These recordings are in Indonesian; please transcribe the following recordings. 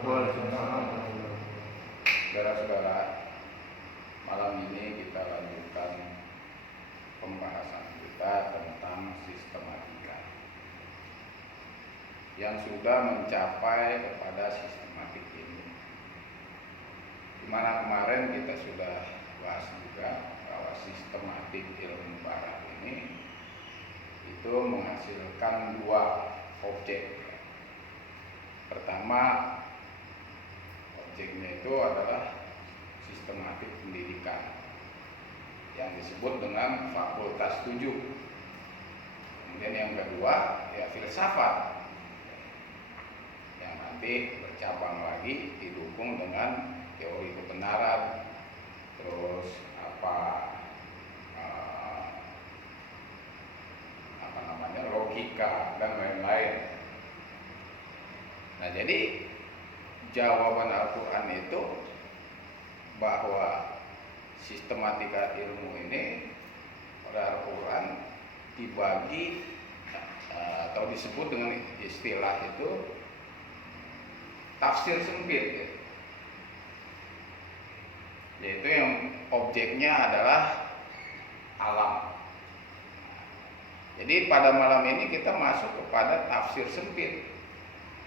Waalaikumsalam. Saudara-saudara, malam ini kita lanjutkan pembahasan kita tentang sistematika yang sudah mencapai kepada sistematik ini. Dimana kemarin kita sudah bahas juga bahwa sistematik ilmu barat ini itu menghasilkan dua objek. Pertama, objeknya itu adalah sistematik pendidikan yang disebut dengan fakultas 7. Kemudian yang kedua ya filsafat yang nanti bercabang lagi didukung dengan teori kebenaran, terus logika dan lain-lain. Nah, jadi jawaban Al-Quran itu bahwa sistematika ilmu ini pada Al-Quran dibagi atau disebut dengan istilah itu tafsir sempit, yaitu yang objeknya adalah alam. Jadi pada malam ini kita masuk kepada tafsir sempit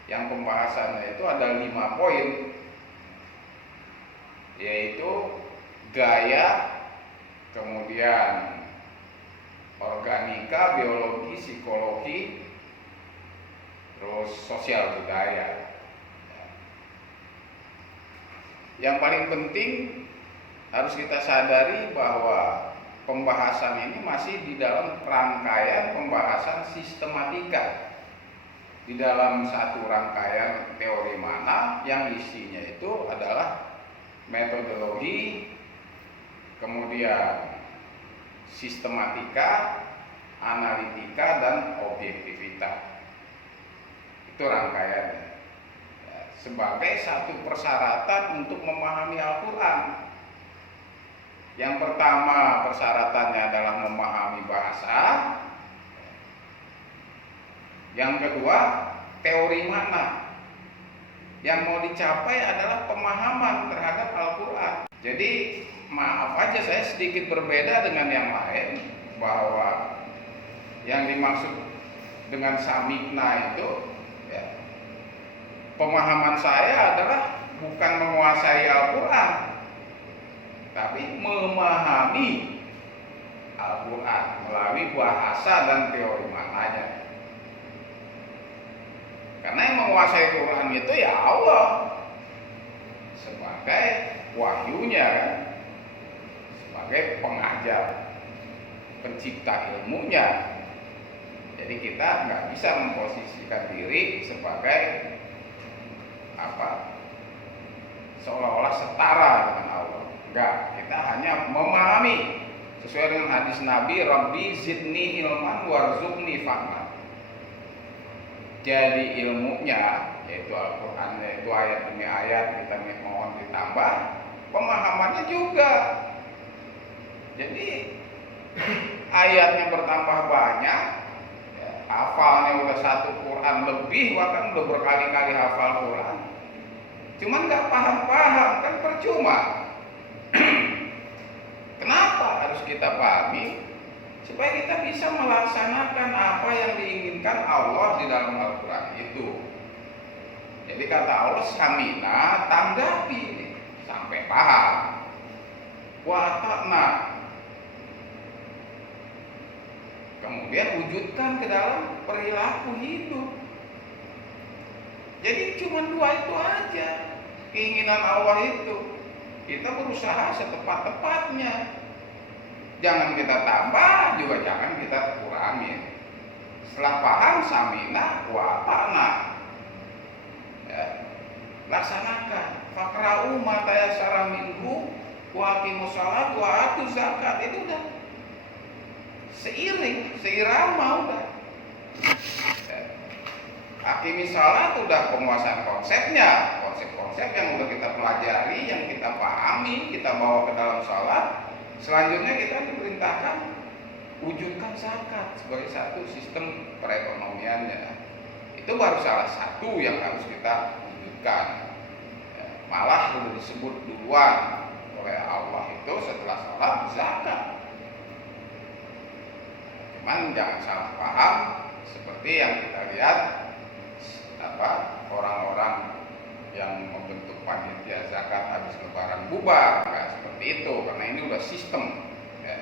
yang pembahasannya itu ada 5 poin, yaitu gaya, kemudian organika, biologi, psikologi, terus sosial budaya. Yang paling penting harus kita sadari bahwa pembahasan ini masih di dalam rangkaian pembahasan sistematika. Di dalam satu rangkaian teori mana yang isinya itu adalah metodologi, kemudian sistematika, analitika, dan objektivitas. Itu rangkaiannya. Sebagai satu persyaratan untuk memahami Al-Quran. Yang pertama persyaratannya adalah memahami bahasa. Yang kedua, teori mana. Yang mau dicapai adalah pemahaman terhadap Al-Quran. Jadi maaf aja saya sedikit berbeda dengan yang lain, bahwa yang dimaksud dengan samikna itu ya, pemahaman saya adalah bukan menguasai Al-Quran, tapi memahami Al-Quran melalui bahasa dan teori maknanya. Karena yang menguasai Quran itu ya Allah sebagai wahyunya kan, sebagai pengajar, pencipta ilmunya. Jadi kita nggak bisa memposisikan diri sebagai seolah-olah setara dengan Allah. Enggak, kita hanya memahami sesuai dengan hadis Nabi, Rabbi zidni ilman warzuqni fahman. Jadi ilmunya, yaitu Al-Quran, yaitu ayat demi ayat kita mohon ditambah, pemahamannya juga. Jadi ayatnya bertambah banyak, ya, hafalnya udah satu Quran lebih, bahkan udah berkali-kali hafal Quran, cuman nggak paham-paham, kan percuma. Kenapa harus kita pahami? Supaya kita bisa melaksanakan apa yang diinginkan Allah di dalam Al-Quran itu. Jadi kata Allah, samina, tanggapi sampai paham. Wa ta'na, kemudian wujudkan ke dalam perilaku hidup. Jadi cuma 2 itu aja keinginan Allah itu. Kita berusaha setepat-tepatnya. Jangan kita tambah, juga jangan kita kurangi. Setelah paham, samina wa ta'na, ya, laksanakan. Fakra'u ma tayassara minhu wa aqimus shalat wa atuz zakat. Itu udah seiring, seirama udah. Aqimis shalat udah penguasaan konsepnya, konsep-konsep yang udah kita pelajari, yang kita pahami, kita bawa ke dalam shalat. Selanjutnya kita diperintahkan wujudkan zakat sebagai satu sistem perekonomiannya. Itu baru salah satu yang harus kita wujudkan. malah sudah disebut duluan oleh Allah itu setelah sholat zakat. Cuman jangan salah paham seperti yang kita lihat orang-orang yang membentuk panitia zakat habis lebaran bubar, nggak seperti itu, karena ini udah sistem ya.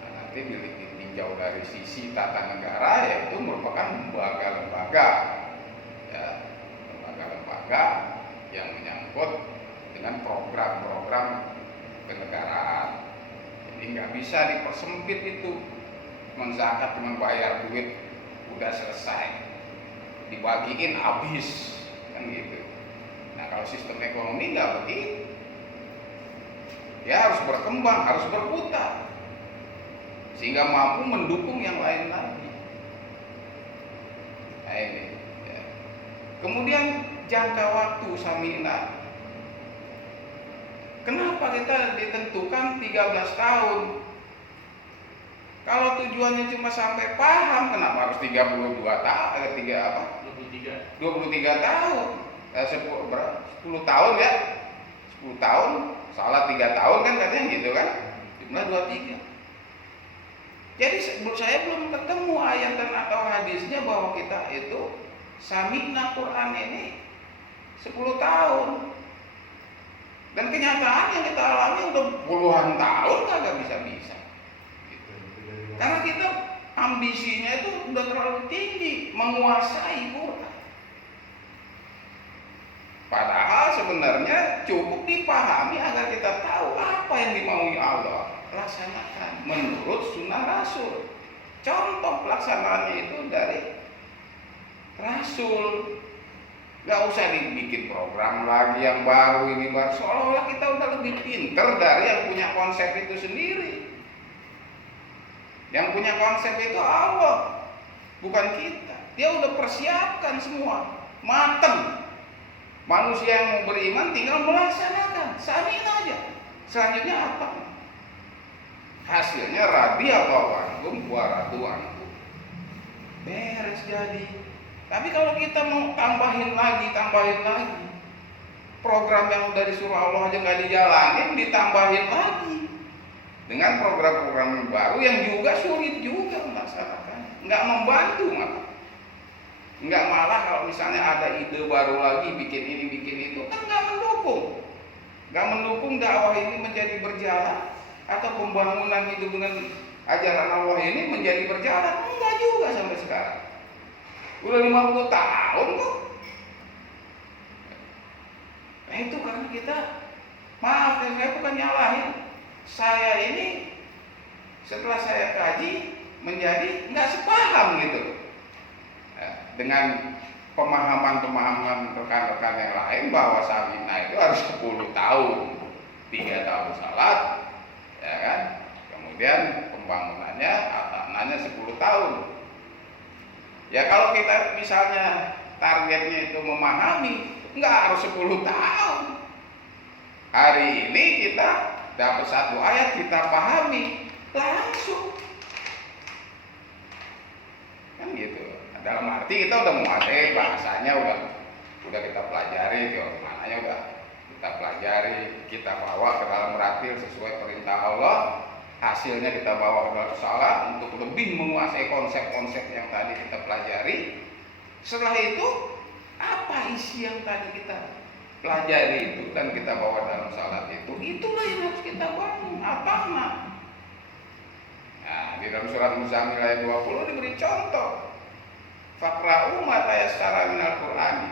Nah, nanti ditinjau dari sisi tata negara, yaitu merupakan lembaga-lembaga ya, lembaga-lembaga yang menyangkut dengan program-program kenegaraan. Jadi nggak bisa dipersempit itu, menzakat cuma bayar duit udah selesai, dibagiin habis kan gitu. Nah kalau sistem ekonomi nggak begitu, ya harus berkembang, harus berputar sehingga mampu mendukung yang lain lagi. Nah ini ya. Kemudian jangka waktu samina, kenapa kita ditentukan 13 tahun? Kalau tujuannya cuma sampai paham, kenapa harus 32 tahun? 23 tahun. 10 tahun ya. 10 tahun, salah 3 tahun kan katanya gitu kan. Jumlah 23. Jadi saya belum ketemu ayat dan atau hadisnya bahwa kita itu sami'na Quran ini 10 tahun. Dan kenyataan yang kita alami udah puluhan tahun kagak bisa-bisa. Karena kita ambisinya itu udah terlalu tinggi, menguasai Quran. Padahal sebenarnya cukup dipahami agar kita tahu apa yang dimaui Allah, laksanakan menurut sunnah Rasul. Contoh pelaksanaannya itu dari Rasul. Gak usah dibikin program lagi yang baru ini baru, seolah-olah kita udah lebih pinter dari yang punya konsep itu sendiri. Yang punya konsep itu Allah, bukan kita. Dia udah persiapkan semua, mateng. Manusia yang mau beriman tinggal melaksanakan, sami'na aja. Selanjutnya apa? Hasilnya radhiyallahu anhum wa radu anhu. Beres jadi. Tapi kalau kita mau tambahin lagi, program yang udah disuruh Allah aja nggak dijalanin, ditambahin lagi dengan program-program baru yang juga sulit juga melaksanakan, nggak membantu malah. Nggak, malah kalau misalnya ada ide baru lagi, bikin ini, bikin itu, kan nggak mendukung dakwah ini menjadi berjalan, atau pembangunan itu dengan ajaran Allah ini menjadi berjalan. Enggak juga sampai sekarang. Udah 50 tahun kok. Nah itu karena kita, maaf ya, saya bukan nyalahin. Saya ini setelah saya kaji menjadi nggak sepaham gitu dengan pemahaman rekan-rekan yang lain bahwa sami'na itu harus 10 tahun, 3 tahun salat, ya kan? Kemudian pembangunannya, atananya 10 tahun. Ya kalau kita misalnya targetnya itu memahami, nggak harus 10 tahun. Hari ini kita dapat satu ayat, kita pahami langsung, kan gitu. Dalam arti kita udah menguasai bahasanya, udah kita pelajari, teori maknanya udah kita pelajari, kita bawa ke dalam ratil sesuai perintah Allah. Hasilnya kita bawa ke dalam salat untuk lebih menguasai konsep-konsep yang tadi kita pelajari. Setelah itu apa isi yang tadi kita pelajari itu dan kita bawa dalam salat itu, itulah yang harus kita bangun. Apana? Nah, di dalam surat Muzammil ayat 20 diberi contoh. Faqra'u ma tayassara minal Qur'ani.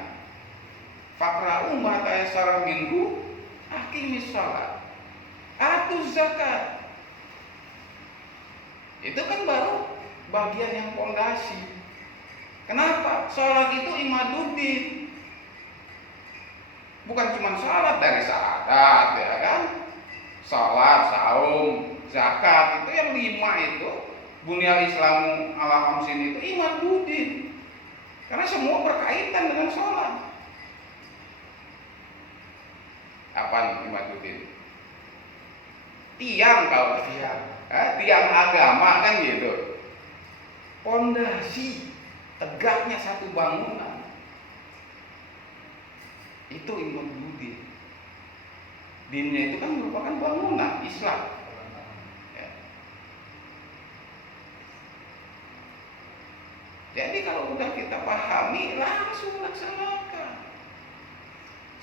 Faqra'u ma tayassara minhu, aqimis shalah, atuz zakat. Itu kan baru bagian yang fondasi. Kenapa? Salat itu imaduddin. Bukan cuma salat dari syahadat, ya kan? Salat, saum, zakat, itu yang 5 itu, bunyal Islamu ala khamsin, itu imaduddin. Karena semua berkaitan dengan sholat. Apa imaduddin? Tiang, kalau tiang agama kan gitu. Pondasi tegaknya satu bangunan. Itu imam din. Dinnya itu kan merupakan bangunan Islam. Ya. Jadi kalau udah kita pahami, langsung laksanakan.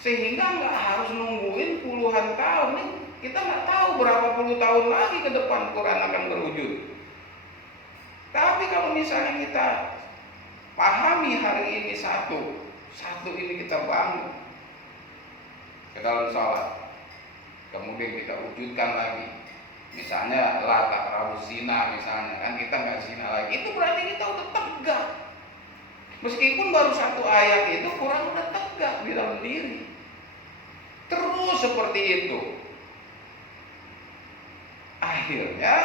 Sehingga nggak harus nungguin puluhan tahun. Nih, kita nggak tahu berapa puluh tahun lagi ke depan Quran akan berwujud. Tapi kalau misalnya kita pahami hari ini satu ini kita bangun ke dalam sholat, kemudian kita wujudkan lagi. Misalnya la taqrabu zina, misalnya kan kita nggak zina lagi. Itu berarti kita udah tegak. Meskipun baru satu ayat itu Quran udah tegak di dalam diri. Terus seperti itu. Akhirnya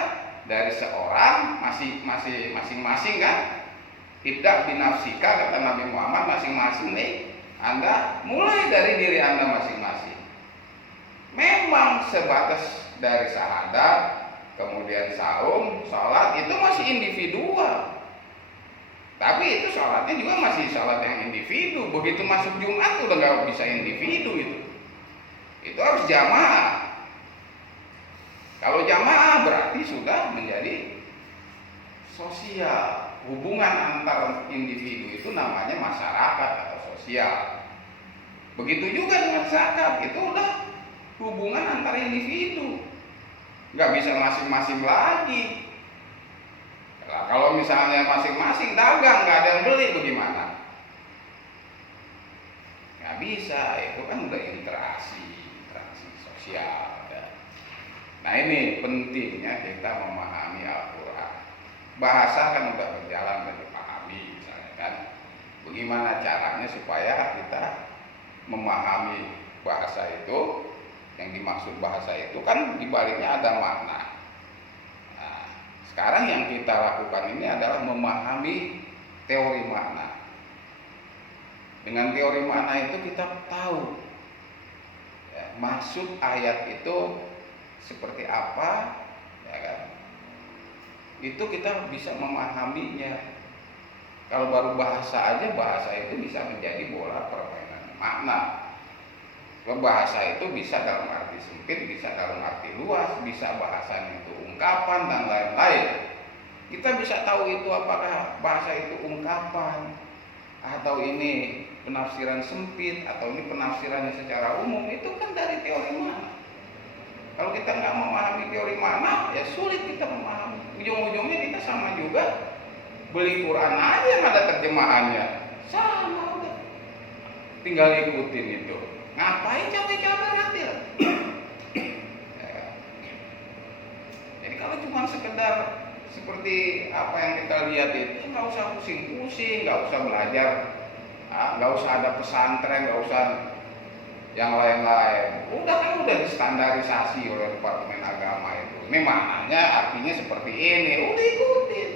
dari seorang masing-masing kan, ibda binafsika kata Nabi Muhammad, masing-masing nih Anda mulai dari diri Anda masing-masing. Memang sebatas dari syahadat, kemudian saum, sholat itu masih individual. Tapi itu sholatnya juga masih sholat yang individu. Begitu masuk Jumat udah nggak bisa individu itu. Itu harus jamaah. Kalau jamaah berarti sudah menjadi sosial. Hubungan antar individu itu namanya masyarakat atau sosial. Begitu juga dengan zakat, itu udah hubungan antar individu. Nggak bisa masing-masing lagi. Nah, kalau misalnya masing-masing dagang nggak ada yang beli bagaimana? Nggak bisa, itu kan udah interaksi sosial. Ya. Nah ini pentingnya kita memahami Al-Quran. Bahasa kan udah berjalan dan dipahami, misalnya kan. Bagaimana caranya supaya kita memahami bahasa itu? Yang dimaksud bahasa itu kan dibaliknya ada makna. Nah, sekarang yang kita lakukan ini adalah memahami teori makna. Dengan teori makna itu kita tahu ya, maksud ayat itu seperti apa, ya kan? Itu kita bisa memahaminya. Kalau baru bahasa aja, bahasa itu bisa menjadi bola permainan makna. Bahasa itu bisa dalam arti sempit, bisa dalam arti luas, bisa bahasanya itu ungkapan dan lain-lain. Kita bisa tahu itu apakah bahasa itu ungkapan atau ini penafsiran sempit atau ini penafsirannya secara umum. Itu kan dari teori makna. Kalau kita nggak memahami teori makna, ya sulit kita memahami. Ujung-ujungnya kita sama juga beli Quran aja yang ada terjemahannya, sama udah. Tinggal ikutin itu. Ngapain capek-capek ngerti? Jadi kalau cuma sekedar seperti apa yang kita lihat itu, nggak usah pusing-pusing, nggak usah belajar, nggak usah ada pesantren, nggak usah yang lain-lain. Udah distandarisasi oleh Departemen Agama itu. Ini maknanya artinya seperti ini, udah ikutin.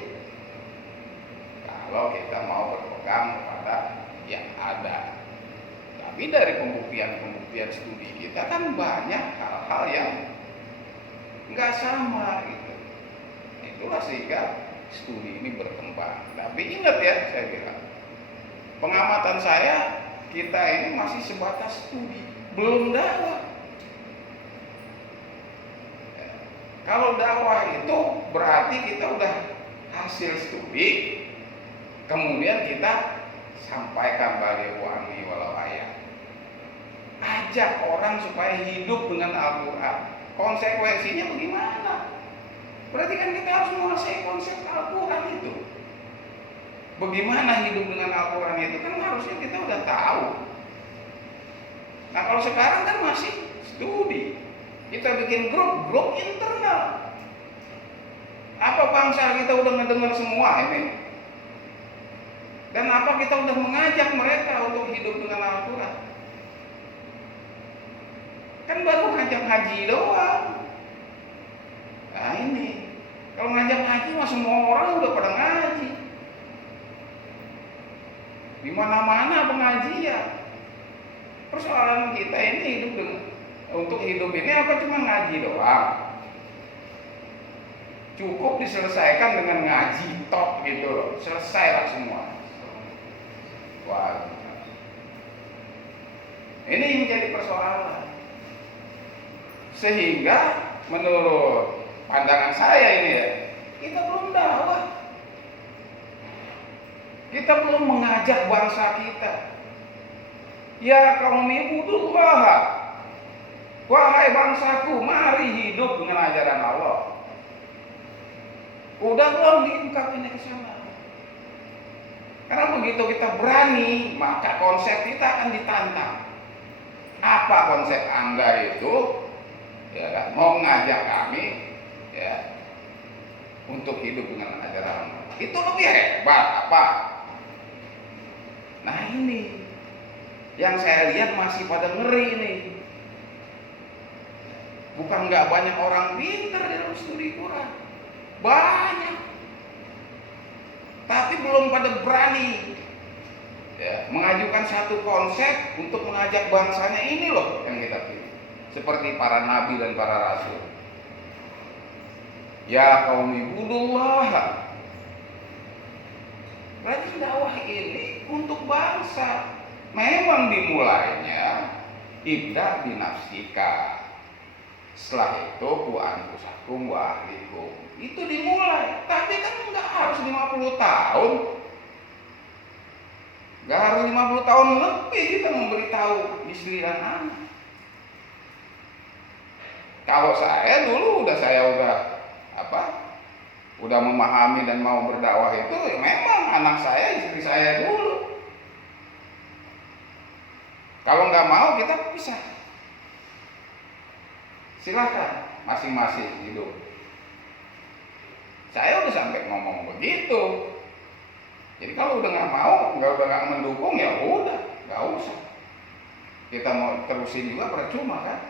Kalau kita mau berpegang kepada yang ada. Tapi dari pembuktian studi kita kan banyak hal-hal yang nggak sama gitu. Itulah sehingga studi ini berkembang. Tapi ingat ya, saya bilang, pengamatan saya, kita ini masih sebatas studi, belum dakwah. Kalau dakwah itu berarti kita udah hasil studi, kemudian kita sampaikan bagi wangi walau ayat. Ajak orang supaya hidup dengan Al-Quran. Konsekuensinya bagaimana? Berarti kan kita harus menguasai konsep Al-Quran itu. Bagaimana hidup dengan Al-Quran itu kan harusnya kita udah tahu. Nah kalau sekarang kan masih studi. Kita bikin grup internal. Apa bangsa kita udah ngedengar semua ini? Dan apa kita udah mengajak mereka untuk hidup dengan Al-Quran? Kan baru ngajak ngaji doang. Nah ini, kalau ngajak ngaji mah semua orang udah pada ngaji. Di mana-mana pengajian. Persoalan kita ini hidup dengan, untuk hidup ini apa cuma ngaji doang? Cukup diselesaikan dengan ngaji top gitu loh, selesailah semua. Wah. Ini yang menjadi persoalan. Sehingga menurut pandangan saya ini ya, kita belum dakwah. Kita belum mengajak bangsa kita. Ya kaum ibudullah, wahai bangsaku, mari hidup dengan ajaran Allah. Udah belum diungkapin ke sana? Karena begitu kita berani, maka konsep kita akan ditantang. Apa konsep Anda itu? Ya kan? Mau ngajak kami, ya, untuk hidup dengan ajaran Allah. Itu lebih hebat apa? Nah ini yang saya lihat masih pada ngeri nih. Bukan nggak banyak orang pintar dalam studi Quran, banyak, tapi belum pada berani ya, mengajukan satu konsep untuk mengajak bangsanya. Ini loh yang kita pilih, seperti para nabi dan para rasul. Ya kaum ibudullah, berarti dakwah ini untuk bangsa. Memang dimulainya ibda binafsika, setelah itu ku anfusakum wa ahlikum. Itu dimulai, tapi kan nggak harus 50 tahun. Nggak harus 50 tahun lebih kita memberitahu istri dan anak. Kalau saya dulu udah memahami dan mau berdakwah itu, ya memang anak saya, istri saya dulu. Kalau nggak mau kita pisah. Silahkan masing-masing hidup. Saya udah sampai ngomong begitu. Jadi kalau udah nggak mau, udah nggak mendukung, ya udah, nggak usah. Kita mau terusin juga percuma kan.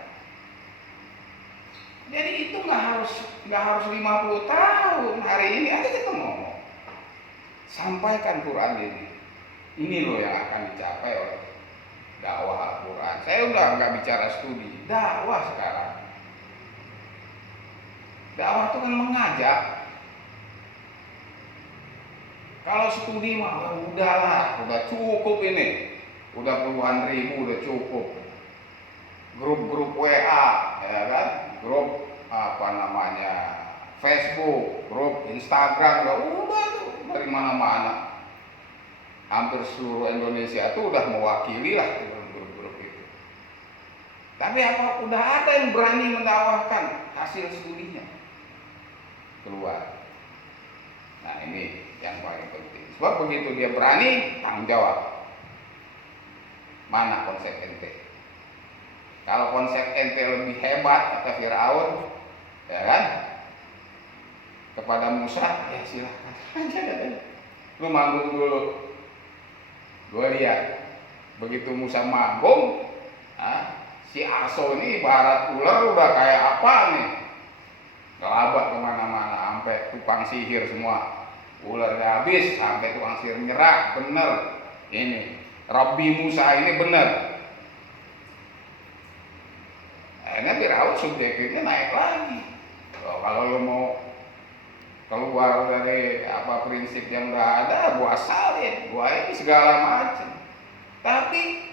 Jadi itu nggak harus 50 tahun. Hari ini aja kita ngomong. Sampaikan Quran ini. Ini loh yang akan dicapai oleh dakwah Al-Quran. Saya udah nggak bicara studi, dakwah sekarang. Dakwah itu kan mengajak. Kalau studi mah udahlah, udah cukup ini. Udah puluhan ribu udah cukup. Grup-grup WA, ya kan? Grup Facebook, grup Instagram, udah tuh dari mana-mana. Hampir seluruh Indonesia itu udah mewakili lah grup-grup itu. Tapi apa udah ada yang berani mendakwahkan hasil studinya keluar? Nah ini yang paling penting. Sebab begitu dia berani, tanggung jawab. Mana konsep ente? Kalau konsep ente lebih hebat kata Firaun, ya kan? Kepada Musa, ya silahkan aja katanya. Lu manggung dulu. Gue lihat begitu Musa manggung, si Aso ini ibarat ular udah kayak apa nih, gelabak kemana-mana, sampai tukang sihir semua, ularnya habis, sampai tukang sihir nyerah, bener. Ini Rabbi Musa ini bener. Akhirnya Firaun subjektifnya naik lagi. Kalau lo mau keluar dari prinsip yang nggak ada, gua salin, gua ini segala macam. Tapi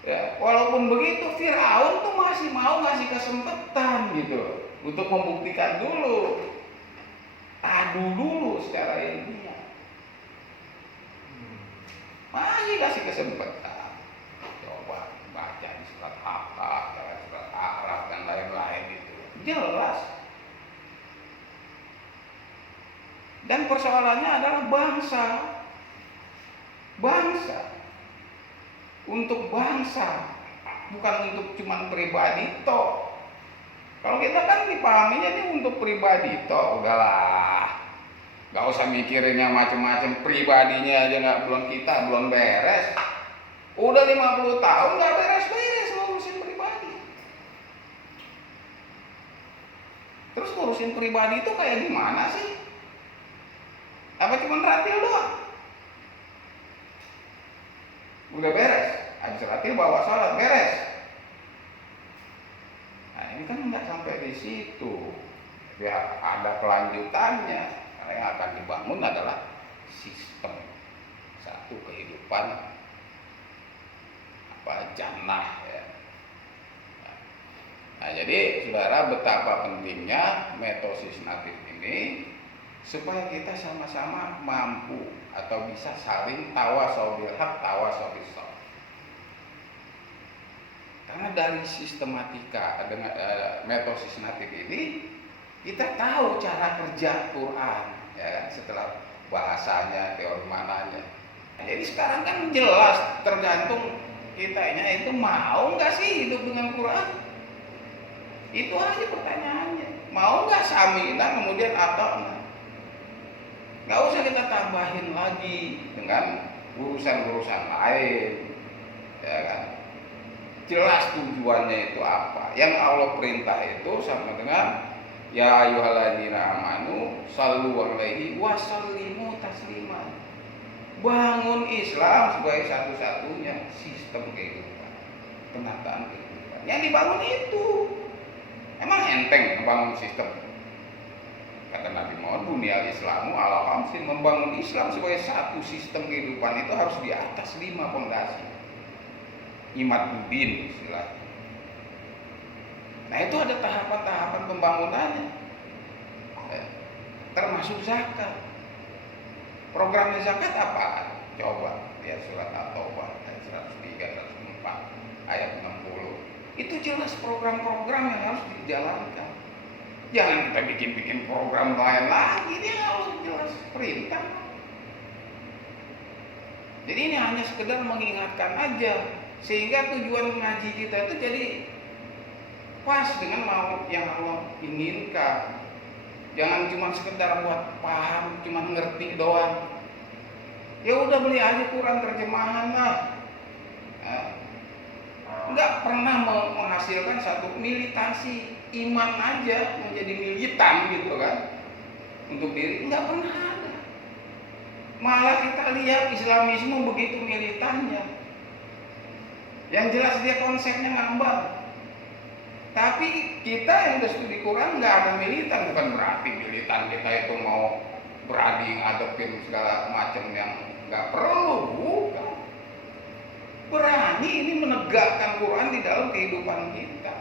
ya, walaupun begitu Firaun tuh masih mau ngasih kesempatan gitu untuk membuktikan dulu, adu dulu secara ilmiah, masih kasih kesempatan. Coba baca di surat Al-Haqqa, surat A'raf dan lain-lain itu jelas. Dan persoalannya adalah bangsa. Untuk bangsa, bukan untuk cuman pribadi toh. Kalau kita kan dipahaminya ini untuk pribadi toh, udahlah. Gak usah mikirin yang macam-macam, pribadinya aja belum beres. Udah 50 tahun gak beres-beres ngurusin pribadi. Terus ngurusin pribadi itu kayak gimana sih? Apa cuma ratil doang? Udah beres, habis ratil bawa salat beres. Nah ini kan nggak sampai di situ. Ya ada kelanjutannya. Karena yang akan dibangun adalah sistem satu kehidupan jannah ya. Nah, jadi saudara, betapa pentingnya metosis natif ini supaya kita sama-sama mampu atau bisa saling tawasau bil haq, tawasau bis sabr. Karena dari sistematika dengan metosis natif ini kita tahu cara kerja Quran, ya kan? Setelah bahasanya, teori mananya. Nah, jadi sekarang kan jelas, tergantung kitanya itu mau nggak sih hidup dengan Quran. Itu aja pertanyaannya. Mau nggak samina kemudian atau enggak? Nggak usah kita tambahin lagi dengan urusan-urusan lain, ya kan? Jelas tujuannya itu apa. Yang Allah perintah itu sama dengan ya ayyuhalladzina amanu shallu alaihi wasallimu tasliman. Bangun Islam sebagai satu-satunya sistem kehidupan, penataan kehidupan. Yang dibangun itu emang enteng membangun sistem. Kata Nabi Muhammad, bunyal Islamu ala khamsin, membangun Islam sebagai satu sistem kehidupan itu harus di atas 5 fondasi. Imaduddin istilahnya. Nah, itu ada tahapan-tahapan pembangunannya. Termasuk zakat. Programnya zakat apa? Coba lihat surat At-Taubah ayat 103, 104, ayat 60. Itu jelas program-program yang harus dijalankan. Jangan kita bikin-bikin program lain lagi, dia harus jelas perintah. Jadi ini hanya sekedar mengingatkan aja, sehingga tujuan ngaji kita itu jadi pas dengan mau yang Allah inginkan. Jangan cuma sekedar buat paham, cuma ngerti doang. Ya udah beli aja Quran terjemahan lah. Nggak pernah menghasilkan satu militansi iman aja menjadi militan gitu kan untuk diri, nggak pernah ada. Malah kita lihat Islamisme begitu militannya. Yang jelas dia konsepnya ngambang. Tapi kita yang udah studi Quran nggak ada militan, bukan berarti militan kita itu mau berani ngadepin segala macam yang nggak perlu, bukan. Berani ini menegakkan Quran di dalam kehidupan kita,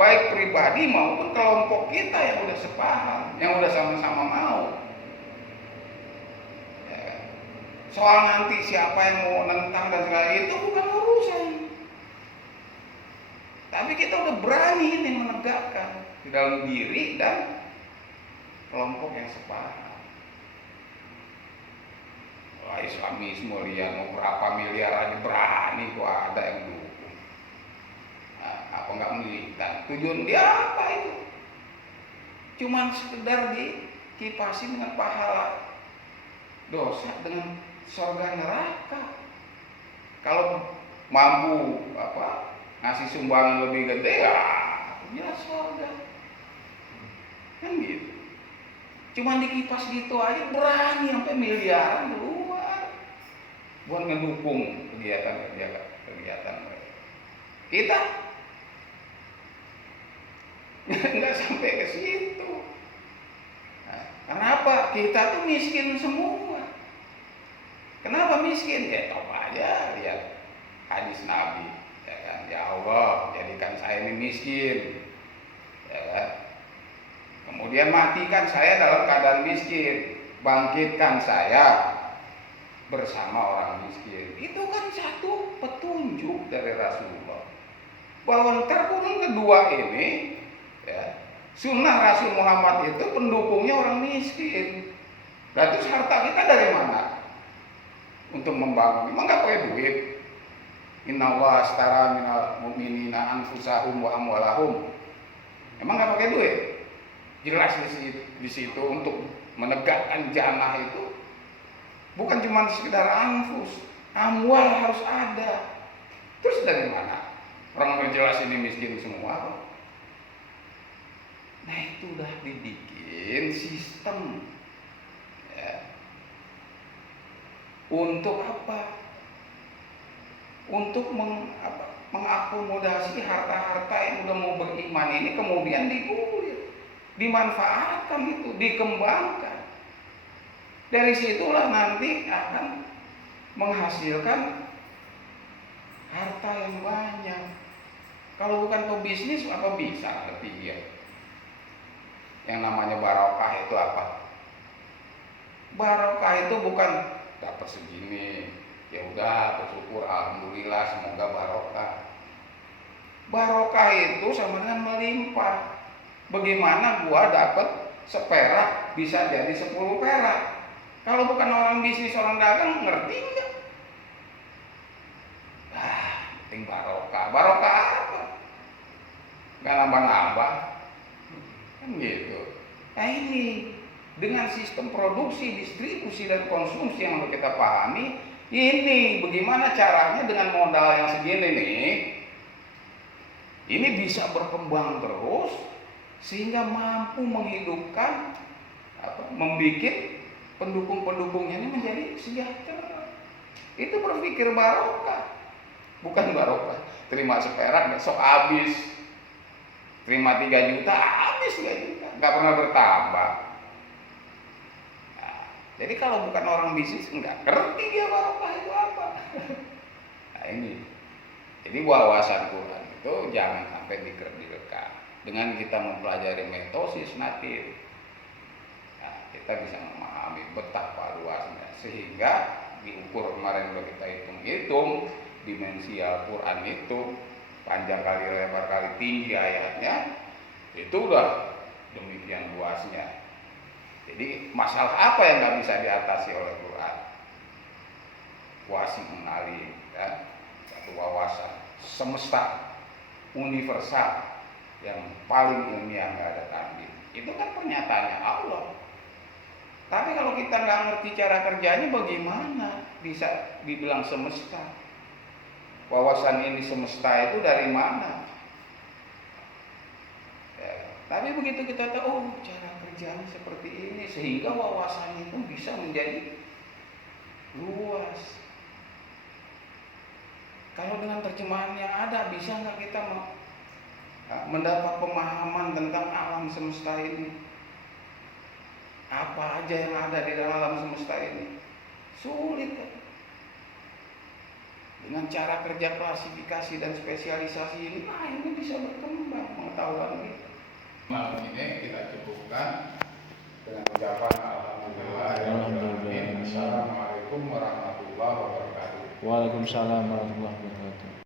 baik pribadi maupun kelompok kita yang udah sepaham, yang udah sama-sama mau. Ya. Soal nanti siapa yang mau nentang dan segala itu bukan urusan. Tapi kita udah berani ini menegakkan di dalam diri dan kelompok yang sepaham. Wah, Islamisme lihat mau berapa miliar aja berani kok ada yang dukung. Nah, apa nggak militan? Tujuan dia apa itu? Cuman sekedar dikipasin dengan pahala dosa dengan surga neraka. Kalau mampu ngasih sumbangan lebih gede, ya jelas surga. Kan gitu. Cuman dikipas gitu aja berani sampai miliaran keluar buat ngedukung kegiatan mereka. Kita nggak sampai ke situ. Nah, kenapa? Kita tuh miskin semua. Kenapa miskin? Ya coba aja lihat hadis Nabi, ya kan? Ya Allah, jadikan saya ini miskin, ya kan? Kemudian matikan saya dalam keadaan miskin, bangkitkan saya bersama orang miskin. Itu kan satu petunjuk dari Rasulullah bahwa terkurung kedua ini, ya, sunnah Rasul Muhammad itu pendukungnya orang miskin. Berarti harta kita dari mana untuk membangun? Emang nggak pakai duit? Innallaha astara minal mu'minina anfusahum wa amwalahum. Emang nggak pakai duit? Jelas di situ untuk menegakkan jannah itu bukan cuma sekedar anfus, amwal harus ada. Terus dari mana? Orang jelas ini miskin semua. Nah, itu udah dibikin sistem, ya. Untuk apa? Untuk mengakomodasi harta-harta yang udah mau beriman ini kemudian dikulir, dimanfaatkan itu, dikembangkan. Dari situlah nanti akan menghasilkan harta yang banyak. Kalau bukan pebisnis apa bisa ngerti dia? Yang namanya barokah itu apa? Barokah itu bukan dapat segini, ya udah bersyukur alhamdulillah semoga barokah. Barokah itu sama dengan melimpah. Bagaimana gua dapat seperak bisa jadi 10 perak? Kalau bukan orang bisnis, orang dagang, ngerti nggak? Penting barokah. Barokah apa? Nggak nambah-nambah. Kan gitu. Nah ini, dengan sistem produksi, distribusi, dan konsumsi yang kita pahami, ini bagaimana caranya dengan modal yang segini nih, ini bisa berkembang terus, sehingga mampu menghidupkan, membuat pendukung-pendukungnya ini menjadi sejahtera. Itu berpikir barokah, bukan barokah. Terima seperak, besok habis. Terima 3 juta, habis 3 juta, nggak pernah bertambah. Nah, jadi kalau bukan orang bisnis, nggak ngerti dia barokah itu apa. Nah ini, jadi wawasan Quran itu jangan sampai dikerdilkan. Dengan kita mempelajari metosis natif, nah, kita bisa memahami betapa luasnya, sehingga diukur kemarin udah kita hitung dimensi Al-Quran itu panjang kali lebar kali tinggi ayatnya, itu udah demikian luasnya. Jadi masalah apa yang nggak bisa diatasi oleh Quran? Wasi mengalir, ya, satu wawasan semesta universal yang paling ilmiah, nggak ada tanding. Itu kan pernyataannya Allah. Tapi kalau kita nggak ngerti cara kerjanya, bagaimana bisa dibilang semesta? Wawasan ini semesta itu dari mana? Ya, tapi begitu kita tahu, oh cara kerjanya seperti ini, sehingga wawasan itu bisa menjadi luas. Kalau dengan terjemahan yang ada, bisa nggak kita mendapat pemahaman tentang alam semesta ini? Apa aja yang ada di dalam alam semesta ini? Sulit kan? Dengan cara kerja klasifikasi dan spesialisasi ini, ini bisa berkembang pengetahuan kita. Malam ini kita cukupkan dengan ucapan alhamdulillah. Assalamualaikum warahmatullahi wabarakatuh. Waalaikumsalam warahmatullahi wabarakatuh.